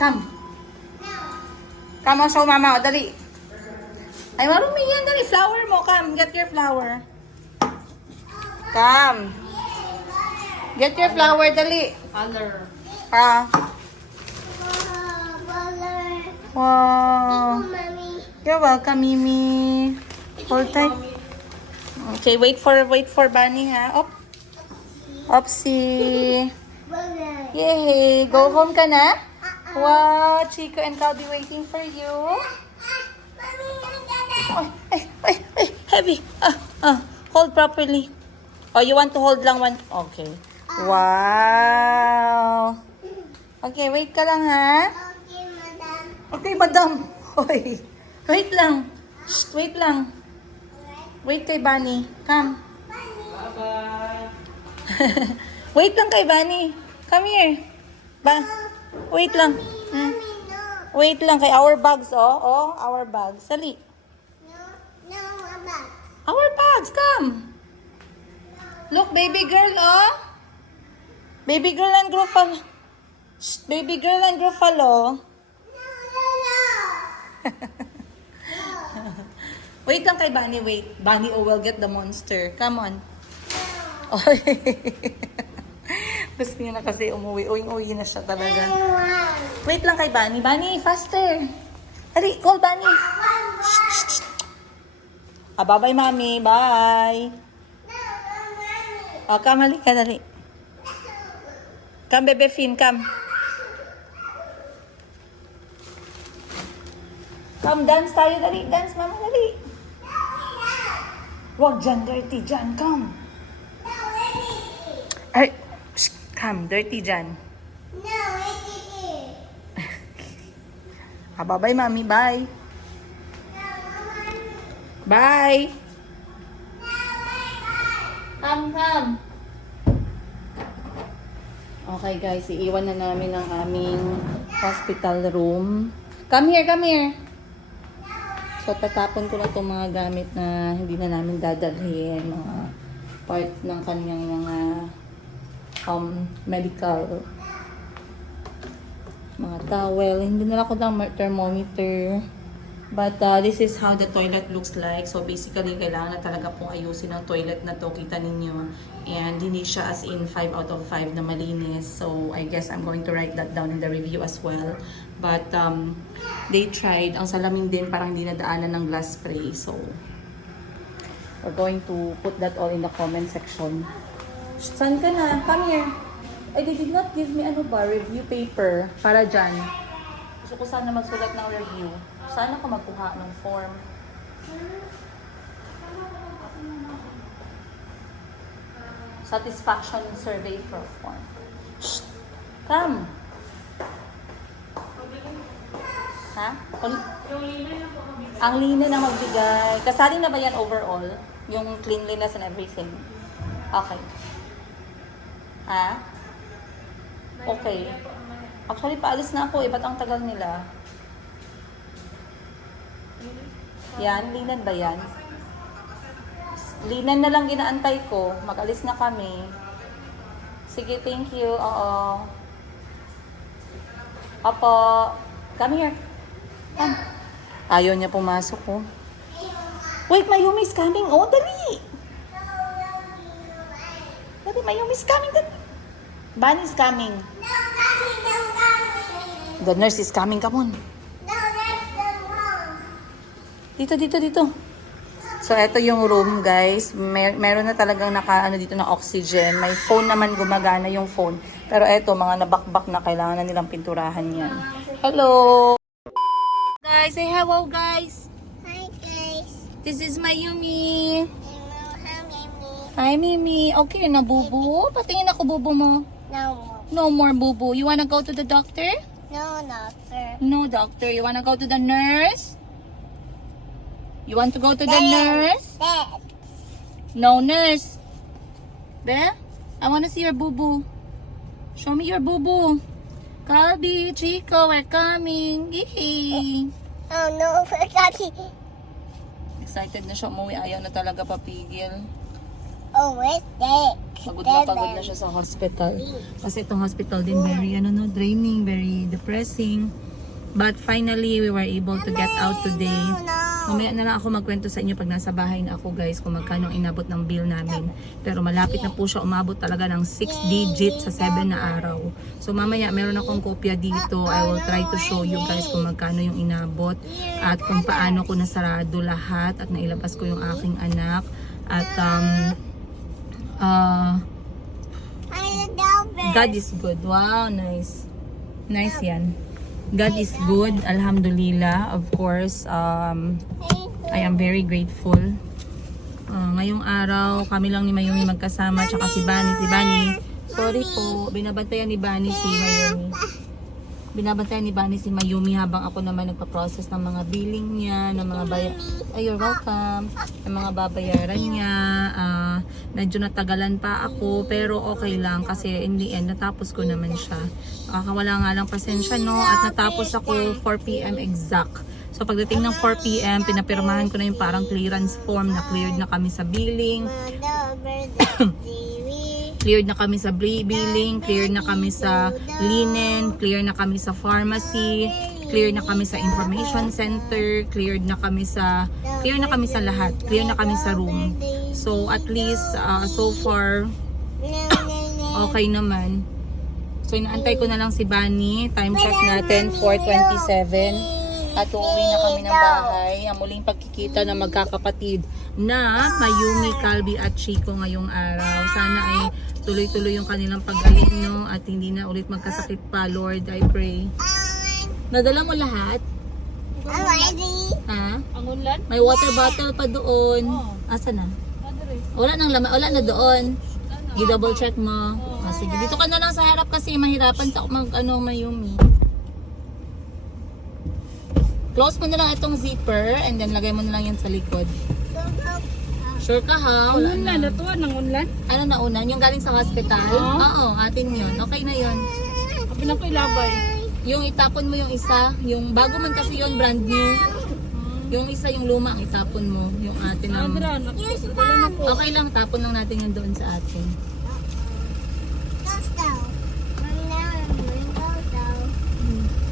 Come. Come on, show mama. O, dali. Ay, marumi yan. Dali, flower mo. Come, get your flower. Come. Get your flower, dali. Color. Ah. Wow. You're welcome, Mimi. Hold tight. Okay, wait for Bunny, ha? Op. Opsie. Yay! Go home ka na? Wow, Chico and I'll be waiting for you. Ay, heavy. Hold properly. Oh, you want to hold lang one? Okay. Wow. Okay, wait ka lang, ha? Okay, madam. Hoy. Wait lang. Shh, wait lang. Wait kay Bunny. Come. Bye-bye. Wait lang kay Bunny. Come here. Wait lang. Wait lang kay our bags, oh. Oh, our bags. Sali. Our bags, come. Look, baby girl, oh. Baby girl and Gruffalo. Shh, baby girl and Gruffalo. Wait lang kay Bunny, wait. Bunny will get the monster. Come on. Gusto niya na kasi umuwi. Uwi na siya talaga. Wait lang kay Bunny. Bunny, faster. Dali, call Bunny. Shh. Bye-bye, Mami. Bye. Come, halika, dali. Come, Bebe Finn, come. Come, dance tayo, dali. Dance, Mama, dali. Huwag dyan, dirty dyan. Come. Ay, come, dirty dyan. Bye-bye, Mami. Bye. Bye. Come. Okay, guys. Iiwan na namin ang aming hospital room. Come here. So, tatapon ko na itong mga gamit na hindi na namin dadalhin. Mga part ng kanyang mga medical. Mga towel. Hindi na ako ng thermometer. But this is how the toilet looks like. So, basically, kailangan na talaga pong ayusin ang toilet na to. Kita ninyo. And hindi siya as in 5 out of 5 na malinis. So, I guess I'm going to write that down in the review as well. But they tried. Ang salamin din parang hindi nadaanan ng glass spray. So, we're going to put that all in the comment section. Saan ka na? Come here. Ay, they did not give me review paper para dyan. Gusto ko sana magsulat ng review. Saan ako magkuha ng form? Satisfaction survey form. Shh! Come! Ha? Ang lina na magbigay. Kasali na ba yan overall? Yung cleanliness and everything? Okay. Ha? Okay. Actually, paalis na ako. Ba't ang tagal nila? Yan, linan ba yan? Linan na lang ginaantay ko. Mag-alis na kami. Sige, thank you. Oo. Opo. Come here. Come. Ayaw niya pumasok, oh. Wait, Mayumi is coming. Oh, dali. Dali, Mayumi is coming. Dali. Bunny is coming. The nurse is coming. Come on. Dito. So, ito yung room, guys. Meron na talagang dito na oxygen. May phone naman, gumagana yung phone. Pero ito, mga nabakbak na kailangan na nilang pinturahan yan. Hello! Guys, say hello, guys. Hi guys. This is Mayumi. Hello, Hi, Mimi. Okay na, bubu. Patingin ako, bubu mo. No, No more, bubu. You wanna go to the doctor? no, doctor. No, doctor. You wanna go to the nurse? You want to go to the nurse? Dad. No nurse. Be? I want to see your boo-boo. Show me your boo-boo. Calby, Chico, we're coming. Yay! Oh no, forgot. Excited na siya umuwi. Ayaw na talaga papigil. Oh, it's thick. Pagod na siya sa hospital. Kasi itong hospital din very draining, very depressing. But finally, we were able to get out today. Mamaya na lang ako magkwento sa inyo pag nasa bahay na ako guys kung magkano ang inabot ng bill namin. Pero malapit na po siya, umabot talaga ng 6 digits sa 7 na araw. So mamaya meron akong kopya dito. I will try to show you guys kung magkano yung inabot at kung paano ko nasarado lahat at nailabas ko yung aking anak. At God is good. Wow, nice. Nice yan. God is good. Alhamdulillah. Of course, I am very grateful. Ngayong araw, kami lang ni Mayumi magkasama tsaka si Bani. Si Bani, sorry po, binabantayan ni Bani si Mayumi. Binabantayan ni Bani si Mayumi habang ako naman nagpa-process ng mga billing niya, ng mga you're welcome. Ng mga babayaran niya. Medyo natagalan pa ako, pero okay lang kasi in the end, natapos ko naman siya. Nakakawala nga lang pasensya, no? At natapos ako 4 p.m. exact. So pagdating ng 4 p.m, pinapirmahan ko na yung parang clearance form na cleared na kami sa billing. Cleared na kami sa billing, cleared na kami sa linen, cleared na kami sa pharmacy, cleared na kami sa information center, cleared na kami sa lahat, cleared na kami sa room. So at least so far okay naman. So inaantay ko na lang si Bani. Time check natin 4:27 at uuwi na kami ng bahay. Ang muling pagkikita ng magkakapatid na Mayumi, Calvi at Chico ngayong araw. Sana ay tuloy-tuloy yung kanilang paggaling, no? At hindi na ulit magkasakit pa, Lord, I pray. Nadala mo lahat? Already. Ha? Ang unlan? May water bottle pa doon. Oo. Asa na? Madre. Wala nang laman, wala na doon. I-double check mo. Sige, dito ka na lang sa harap kasi mahirapan sa Mayumi. Close mo na lang itong zipper and then lagay mo na lang yan sa likod. Sure ka ha? Ang Wala unlan, na. natuwa ng unlan. Ano na unan? Yung galing sa hospital? Oo. Oo, atin yun. Okay na yun. Sabi na ko ilabay. Yung itapon mo yung isa, yung bago man kasi yun, brand new. Yung isa, yung luma, ang itapon mo. Yung atin ang... Adra, nadala na ko. Okay lang, tapon lang natin yun doon sa atin.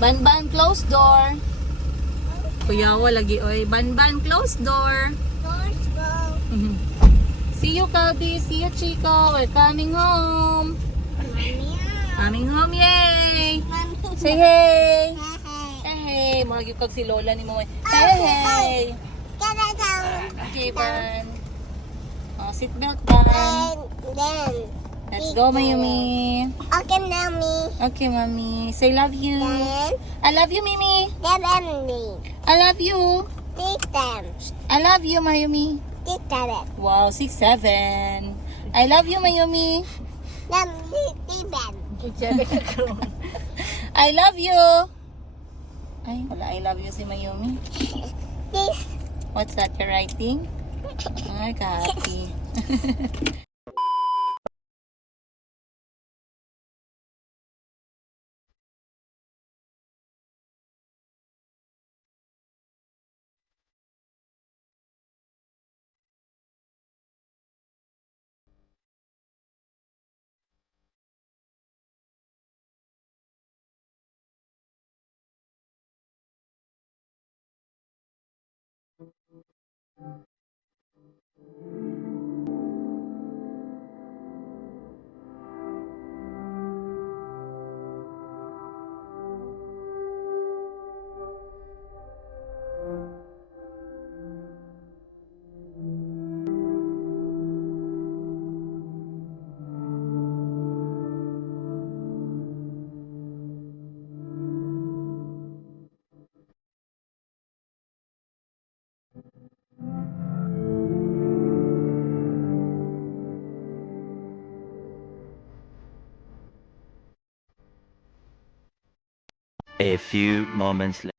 Ban-ban, close door. Kuyawa lagi, oy. Ban-ban, close door. See you, Calvi. See you, Chico. We're coming home. Coming home, yay! Say hey! Hey, hey! Mga yukag si Lola ni mo. Hey, hey! Okay, Ban. Oh, seatbelt, Ban. Let's go, Mayumi. Okay, mommy. Okay, Mommy. Say love you. Then, I love you, Mimi. then Emily. I love you. Take them. I love you, Mayumi. Take them. Wow, 6'7". I love you, Mayumi. Then, take them. I love you. Ay, wala I love you si Mayumi. This. What's that you're writing? Ay, ka-happy. A few moments later.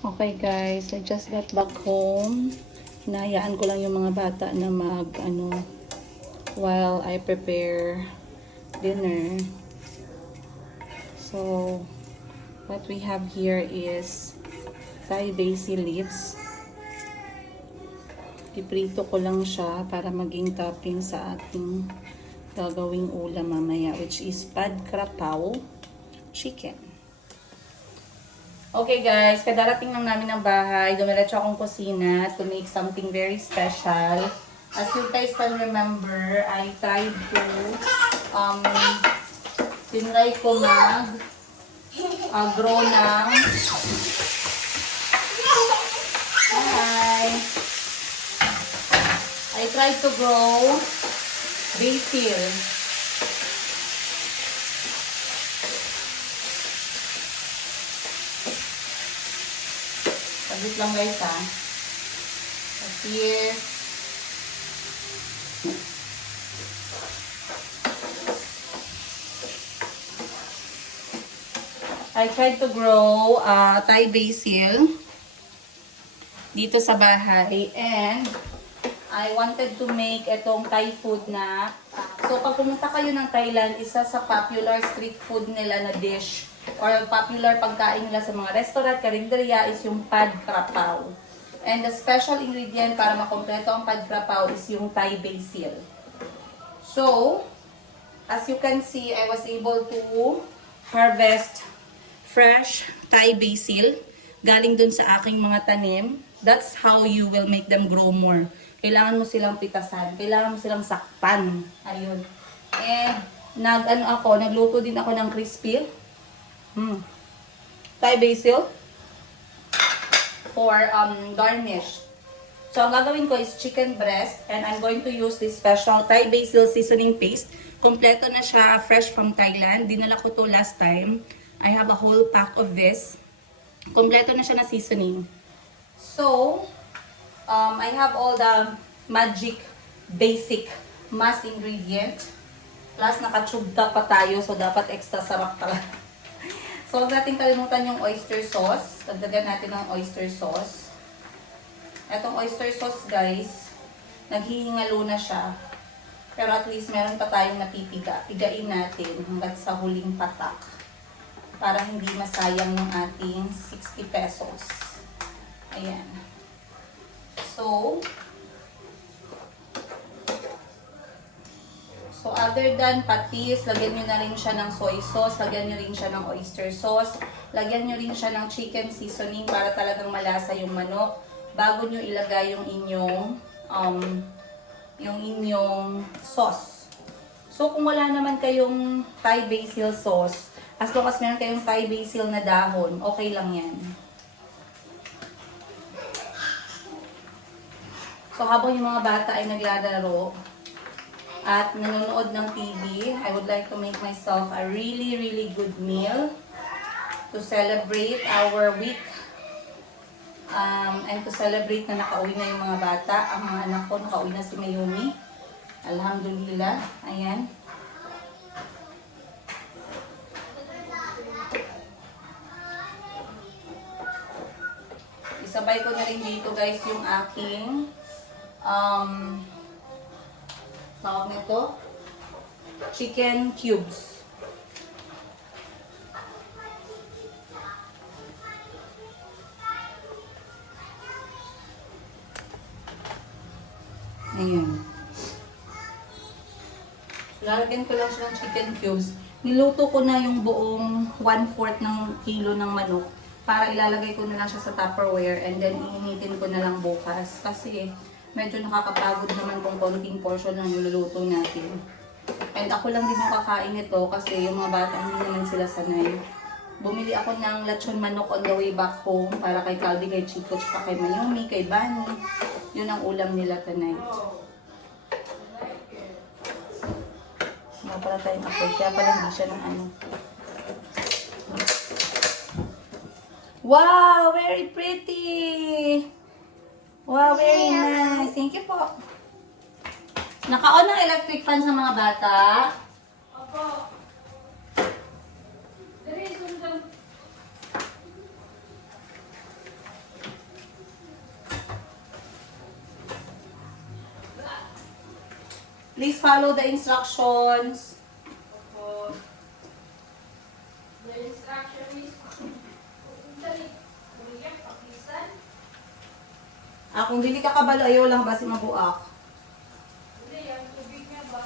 Okay guys, I just got back home. Hinahayaan ko lang yung mga bata na while I prepare dinner. So, what we have here is Thai basil leaves. Piprito ko lang siya para maging topping sa ating gagawing ulam mamaya, which is pad krapaw chicken. Okay guys, kadarating lang namin ng bahay. Dumiretso akong kusina to make something very special. As you guys can remember, I tried to tinry ko grow ng I tried to grow basil. Saglit lang guys ha. Yes. I tried to grow Thai basil dito sa bahay, and I wanted to make itong Thai food na so pag pumunta kayo ng Thailand, isa sa popular street food nila na dish or popular pagkain nila sa mga restaurant, karinderya is yung pad krapaw. And the special ingredient para makompleto ang pad krapaw is yung Thai basil. So, as you can see, I was able to harvest fresh Thai basil galing dun sa aking mga tanim. That's how you will make them grow more. Kailangan mo silang pitasan. Kailangan mo silang sakpan. Ayun. And, nagluto din ako ng crispy. Thai basil. For garnish. So, ang gagawin ko is chicken breast. And I'm going to use this special Thai basil seasoning paste. Kompleto na siya. Fresh from Thailand. Dinala ko to last time. I have a whole pack of this. Kompleto na siya na seasoning. So, I have all the magic, basic, must ingredient. Plus, nakachugda pa tayo. So, dapat extra sarap pala. So, huwag natin kalimutan yung oyster sauce. Dagdagan natin ng oyster sauce. Etong oyster sauce, guys, naghihingalo na siya. Pero at least, meron pa tayong napipiga. Pigain natin hanggang sa huling patak. Para hindi masayang yung ating 60 pesos. Ayan. So, other than patis, lagyan nyo na rin siya ng soy sauce, lagyan nyo rin siya ng oyster sauce, lagyan nyo rin siya ng chicken seasoning para talagang malasa yung manok bago nyo ilagay yung inyong sauce. So, kung wala naman kayong Thai basil sauce, as long as meron kayong Thai basil na dahon, okay lang yan. So, habang yung mga bata ay naglalaro at nanonood ng TV, I would like to make myself a really, really good meal to celebrate our week and to celebrate na nakauwi na yung mga bata. Ang mga anak ko, nakauwi na si Mayumi. Alhamdulillah. Ayan. Isabay ko na rin dito guys yung aking tawag nito, chicken cubes. Ayan. Lalagyan ko lang siya ng chicken cubes. Niluto ko na yung buong 1/4 ng kilo ng manok para ilalagay ko na lang siya sa Tupperware and then iinitin ko na lang bukas. Kasi medyo nakakapagod naman kung konting portion ng niluluto natin. And ako lang din yung kakain ito kasi yung mga bata hindi naman sila sanay. Bumili ako ng lechon manok on the way back home para kay Calvi, kay Chico, tsaka kay Mayumi, kay Bani. Yun ang ulam nila tonight. Wala pala tayong apoy, kaya pala hindi siya ng ano. Wow! Very pretty! Wow, very nice. Thank you po. Naka-on ang electric fan sa mga bata. Opo. Dali, sundan. Please follow the instructions. Opo. The instruction is dali. Bumigyan, pakisan. Kung dili ka kabalo, ayaw lang basi mabuak. Hindi, yung tubig niya ba?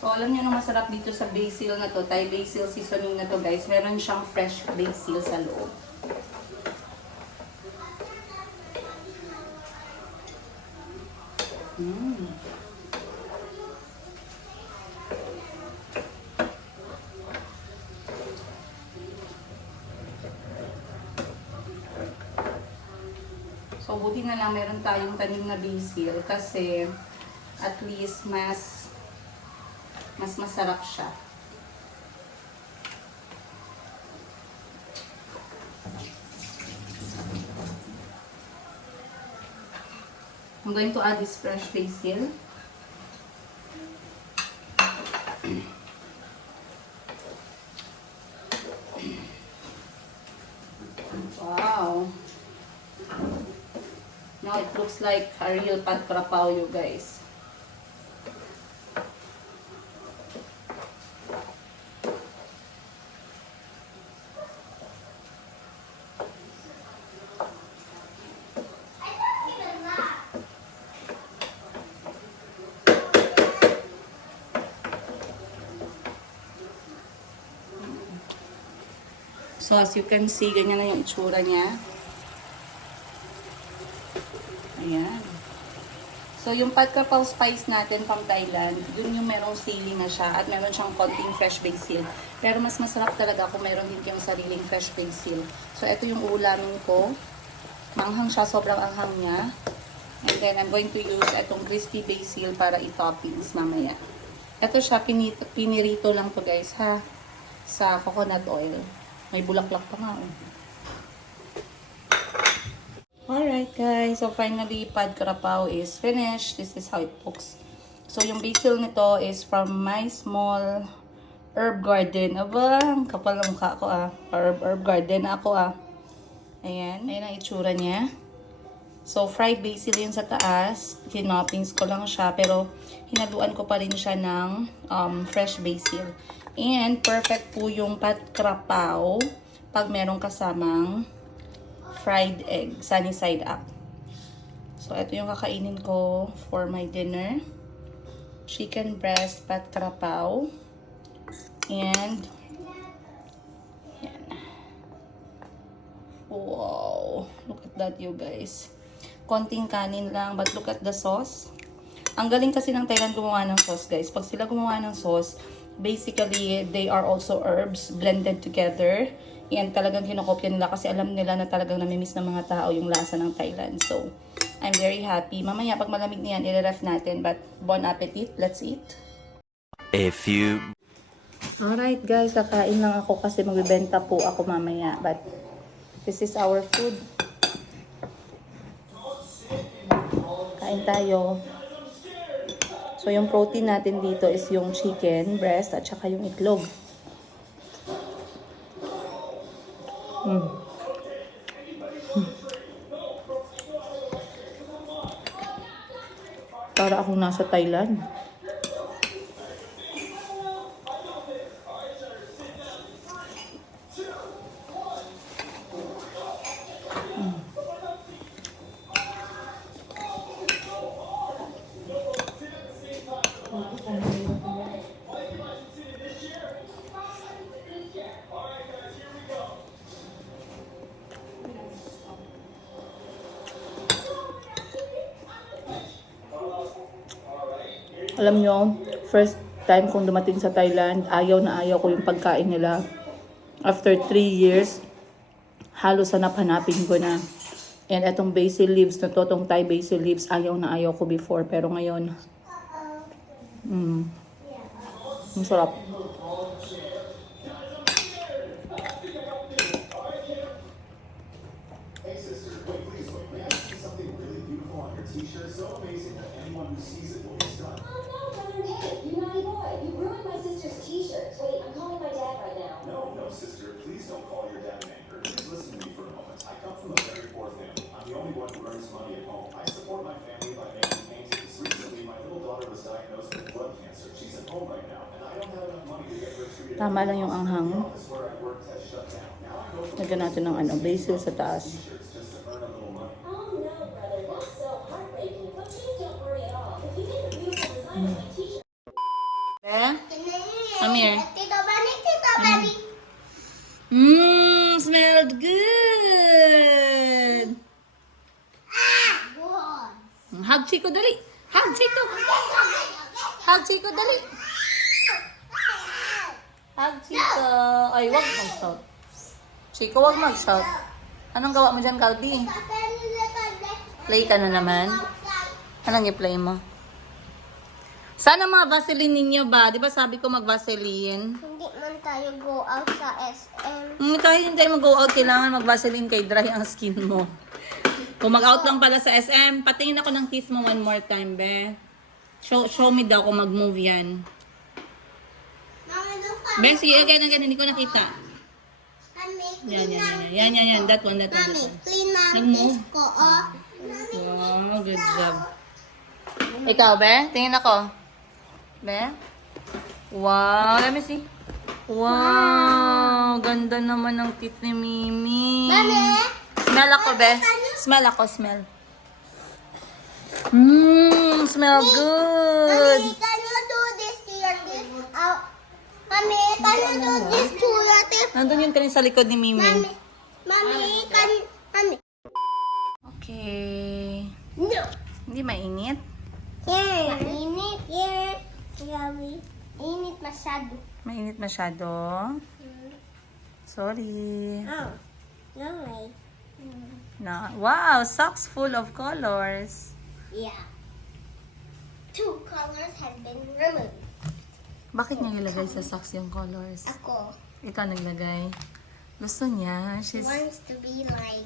So, alam nyo na masarap dito sa basil na to, Thai basil seasoning na to guys. Meron siyang fresh basil sa loob. So, buti na lang meron tayong tanim na basil kasi at least mas masarap siya. I'm going to add this fresh basil. Wow. Now it looks like a real pad krapao, you guys. So as you can see, ganyan na yung itsura niya. Ayan. So yung pad krapao spice natin from Thailand, dun yung merong sili na siya at meron siyang konting fresh basil. Pero mas masarap talaga kung meron din kayong sariling fresh basil. So ito yung ulamin ko. Manghang siya, sobrang anghang niya. And then I'm going to use itong crispy basil para i-toppings mamaya. Ito siya, pinirito lang to guys ha, sa coconut oil. May bulaklak pa nga. Alright guys, so finally pad krapao is finished. This is how it looks. So yung basil nito is from my small herb garden. Aba, kapal ng mukha ko herb garden ako Ayan, ayan ang itsura niya. So fried basil yun sa taas. Kinoppings ko lang siya pero hinaluan ko pa rin siya ng fresh basil. And perfect po yung pad krapao pag merong kasamang fried egg, sunny side up. So, ito yung kakainin ko for my dinner. Chicken breast pad krapao. And, yan. Wow! Look at that, you guys. Konting kanin lang, but look at the sauce. Ang galing kasi ng Thailand gumawa ng sauce, guys. Pag sila gumawa ng sauce, basically, they are also herbs blended together. And talagang kinokopya nila kasi alam nila na talagang namimiss ng mga tao yung lasa ng Thailand. So, I'm very happy. Mamaya, pag malamig na yan, i-ref natin. But, bon appetit. Let's eat. A few. Alright guys, kakain lang ako kasi magbibenta po ako mamaya. But, this is our food. Kain tayo. So, yung protein natin dito is yung chicken breast at saka yung itlog. Para akong nasa Thailand. Alam nyo, first time kong dumating sa Thailand, ayaw na ayaw ko yung pagkain nila. After 3 years, halos hanap-hanapin ko na. And etong basil leaves na to, tong Thai basil leaves, ayaw na ayaw ko before. Pero ngayon, ang sarap. Hey sister, wait, please, wait. May I see something really beautiful on your t-shirt? So amazing that anyone who sees it will Tama lang yung anghang. Lagyan natin ng ano, basil sa taas. Eh? Come here. Tito Bunny, Tito Bunny. Smelled good. Good. Hug Chico, dali. Hug Chico. Hug Chico, dali. Hug Chico. Ay, wag mag-shout. Chico, wag mag-shout. Anong gawa mo dyan, Calby? Play ka na naman. Anong i-play mo? Sana mga Vaseline ninyo ba? Di ba sabi ko mag-Vaseline? Hindi man tayo go out sa SM. Kahit hindi tayo mag-go out, kailangan mag-Vaseline kay dry ang skin mo. Kung mag-out lang pala sa SM, patingin ako ng teeth mo one more time, be. Show me daw kung mag-move yan. Mami, doon ka. Be, sige, again, hindi ko nakita. Mami, Yan. That one. Mami, clean na ang Nag-move. teeth ko, oh. Wow, good job. Ikaw, be? Tingin ako. Be? Wow, let me see. Wow, ganda naman ng teeth ni Mimi. Mami? Smell ako, be. Smell ako. Smell good. Mami, can you do this to your teeth? Mami, can you do this to your teeth? Nandun yun kanina sa likod ni Mimi. Mami, Mami. Okay. No. Hindi mainit. Here. Mainit. Here. Grabe. Init masyado. Mainit masyado. Sorry. Oh. No way. Wow, socks full of colors. Yeah. 2 colors have been removed. Bakit niya nilagay sa socks yung colors? Ako Ikaw naglagay. Gusto niya. wants to be like.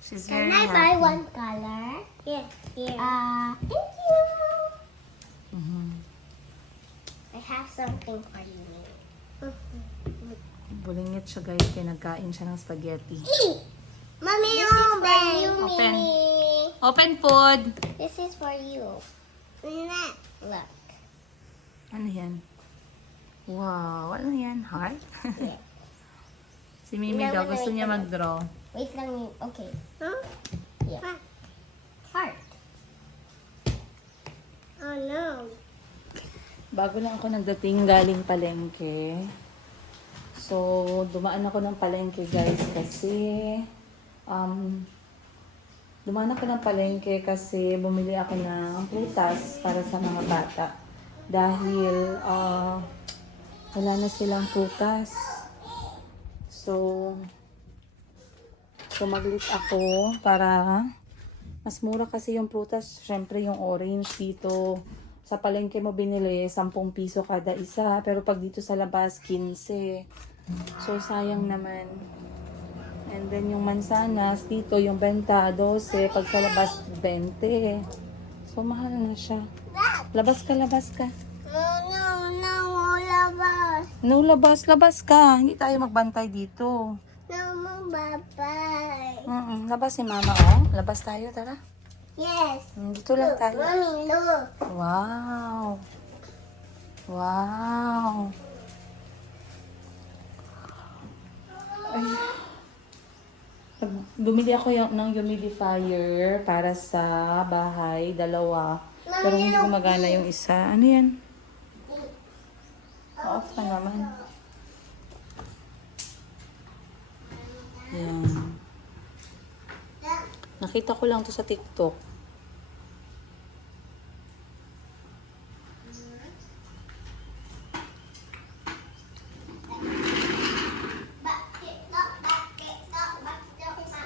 She's Can very I buy happy. one color? Here. Thank you. I have something for you. Bulingit siya guys, pinagkain siya ng spaghetti. Mommy, open. You, Open. Mimi. Open food! This is for you. Look. Ano yan? Wow, ano yan? Heart? Yeah. Si Mimi Now, daw, wait, gusto wait, niya wait. mag-draw. Wait lang. Okay. Huh? Yeah. Heart. Oh no. Bago lang ako nagdating galing palengke. So, dumaan ako ng palengke guys kasi bumili ako ng prutas para sa mga bata. Dahil wala na silang prutas. So maglit ako para mas mura kasi yung prutas. Syempre yung orange dito sa palengke mo binili 10 piso kada isa, pero pag dito sa labas 15. So sayang naman. And then yung mansanas dito yung benta 12, pag sa labas 20. So mahal na siya. Labas ka. No, labas. Labas ka. Hindi tayo magbantay dito. No, bye-bye. Labas si mama, oh. Labas tayo, tara. Yes. Dito lang tayo. Mommy, look. Wow. Ay. Bumili ako ng humidifier para sa bahay, 2. Pero hindi gumagana yung isa. Ano yan? Off na naman. Yan. Nakita ko lang to sa TikTok.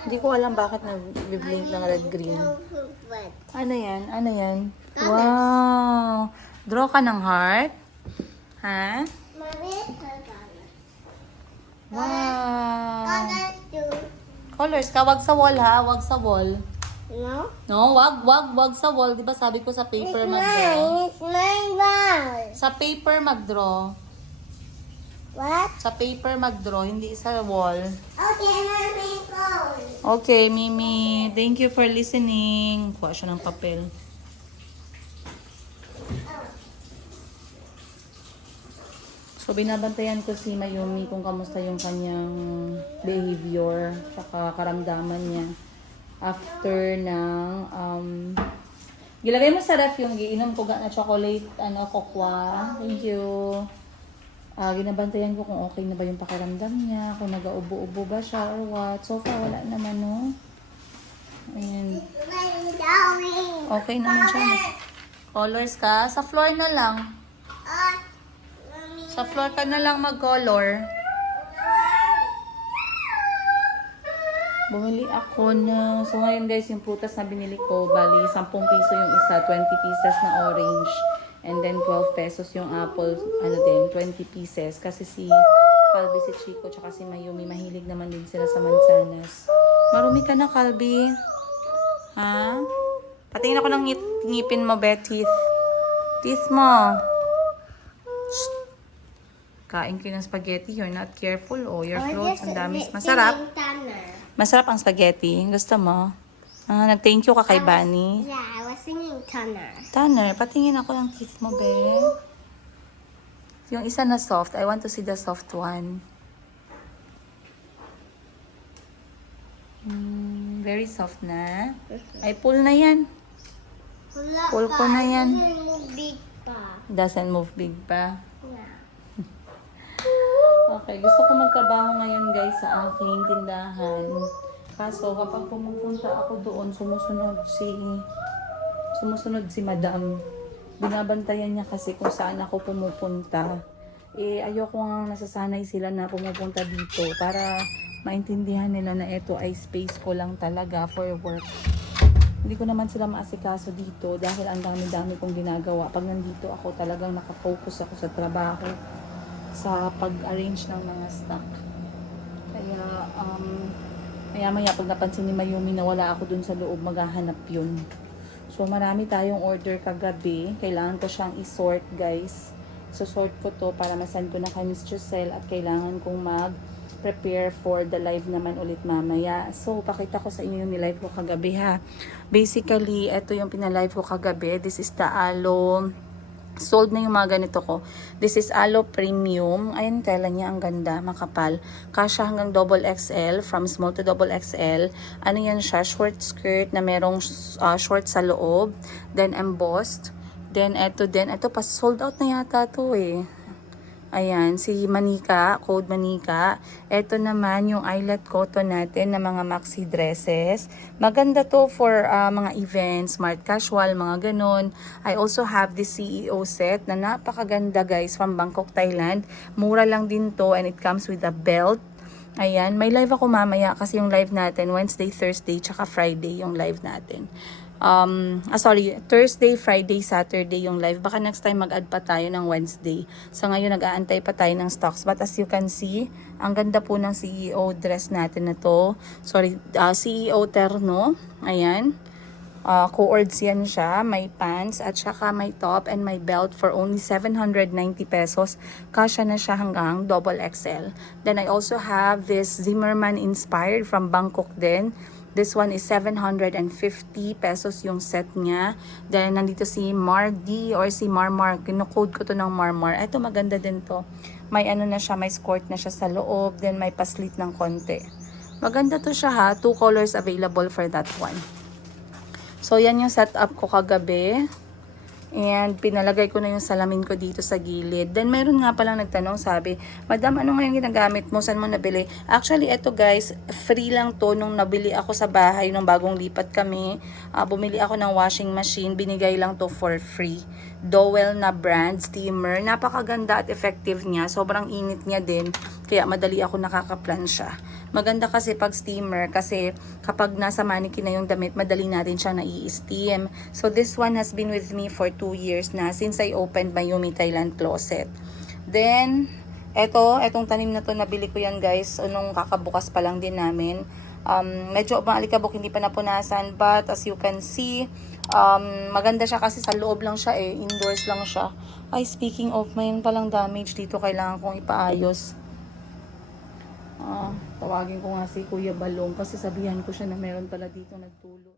Hindi ko alam bakit nag-blink ng red green. Ano yan? Wow! Draw ka ng heart? Ha? Wow! Colors ka, wag sa wall ha, wag sa wall. No? No, wag sa wall. 'Di ba sabi ko sa paper mag-draw? It's mine, guys. Sa paper mag-draw. What? Sa paper mag-draw, hindi sa wall. Okay, Mommy, go. Okay, Mimi. Thank you for listening. Kuha siya ng papel. So, binabantayan ko si Mayumi kung kamusta yung kanyang behavior saka karamdaman niya after ng gilagay mo sa ref yung giinom ko na chocolate kokwa. Thank you. Ginabantayan ko kung okay na ba yung pakiramdam niya, kung nag-aubo-ubo ba siya or what. So far, wala naman, no? Ayan. Okay naman siya. Colors ka? Sa floor na lang. Sa floor ka na lang mag-color. Bumili ako na... So ngayon guys, yung prutas na binili ko, bali 10 piso yung isa, 20 pieces na orange. And then 12 pesos yung apple, 20 pieces. Kasi si Calby, si Chico, tsaka si Mayumi, mahilig naman din sila sa mansanas. Marumi ka na, Calby. Ha? Patingin ako ng ngipin mo, Teeth. Teeth mo. Shh. Kain ko ng spaghetti. You're not careful. Oh, your clothes, ang dami. Masarap. Masarap ang spaghetti. Gusto mo? Nag-thank you ka kay Bunny. Yeah, I was singing Tanner. Tanner, patingin ako ng teeth mo, be. Yung isa na soft. I want to see the soft one. Very soft na. Ay, pull na yan. Pull ko na yan. Big pa. Doesn't move big pa. Yeah. Okay, gusto ko magtrabaho ngayon guys sa aking tindahan. Kaso kapag pumupunta ako doon, sumusunod si Madam. Binabantayan niya kasi kung saan ako pumupunta. Ayoko nga nasasanay sila na pumupunta dito para maintindihan nila na ito ay space ko lang talaga for work. Hindi ko naman sila maasikaso dito dahil ang dami-dami kong ginagawa. Pag nandito ako, talagang nakafocus ako sa trabaho, sa pag-arrange ng mga stock. Kaya, maya-maya pag napansin ni Mayumi na wala ako dun sa loob, maghahanap yun. So, marami tayong order kagabi. Kailangan ko siyang i-sort, guys. So, sort ko to para masend ko na kay Miss Giselle at kailangan kong mag-prepare for the live naman ulit mamaya. So, pakita ko sa inyo yung nilive ko kagabi, ha. Basically, ito yung pinalive ko kagabi. This is the aloe. Sold na yung mga ganito ko. This is aloe premium. Ayun, tela niya. Ang ganda. Makapal. Kasha hanggang double XL. From small to double XL. Ano yan siya? Short skirt na merong short sa loob. Then embossed. Then eto din. Eto pa sold out na yata to eh. Ayan, si Manika, code Manika. Ito naman yung eyelet cotton natin na mga maxi dresses. Maganda to for mga events, smart casual, mga ganun. I also have this CEO set na napakaganda guys from Bangkok, Thailand. Mura lang din to and it comes with a belt. Ayan, may live ako mamaya kasi yung live natin, Wednesday, Thursday, tsaka Friday yung live natin. Thursday, Friday, Saturday yung live. Baka next time mag-add pa tayo ng Wednesday. So ngayon nag-aantay pa tayo ng stocks. But as you can see, ang ganda po ng CEO dress natin na to. CEO terno. Ayan. Co-ords yan siya. May pants at saka may top and may belt for only 790 pesos. Kasya na siya hanggang double XL. Then I also have this Zimmerman inspired from Bangkok din. This one is 750 pesos yung set niya. Then, nandito si Mardi or si Marmar. Kinocode ko to ng Marmar. Ito, maganda din to. May ano na siya, may skirt na siya sa loob. Then, may paslit ng konti. Maganda to siya ha. 2 colors available for that one. So, yan yung setup ko kagabi. And pinalagay ko na yung salamin ko dito sa gilid. Then meron nga palang nagtanong, sabi, Madam, ano nga yung ginagamit mo? Saan mo nabili? Actually, eto guys, free lang to nung nabili ako sa bahay nung bagong lipat kami. Bumili ako ng washing machine. Binigay lang to for free. Dowel na brand, steamer. Napakaganda at effective niya. Sobrang init niya din. Kaya madali ako nakakaplansya. Maganda kasi pag steamer kasi kapag nasa mannequin na yung damit, madali natin siya nai-steam. So this one has been with me for 2 years na since I opened my Yumi Thailand closet. Then, etong tanim na to, nabili ko yan guys. Nung kakabukas pa lang din namin. Medyo maalikabok, hindi pa napunasan. But as you can see, maganda siya kasi sa loob lang siya eh. Indoors lang siya. Ay, speaking of, mayroon palang damage dito. Kailangan kong ipaayos. Tawagin ko nga si Kuya Balong kasi sabihan ko siya na meron pala dito nagtulog.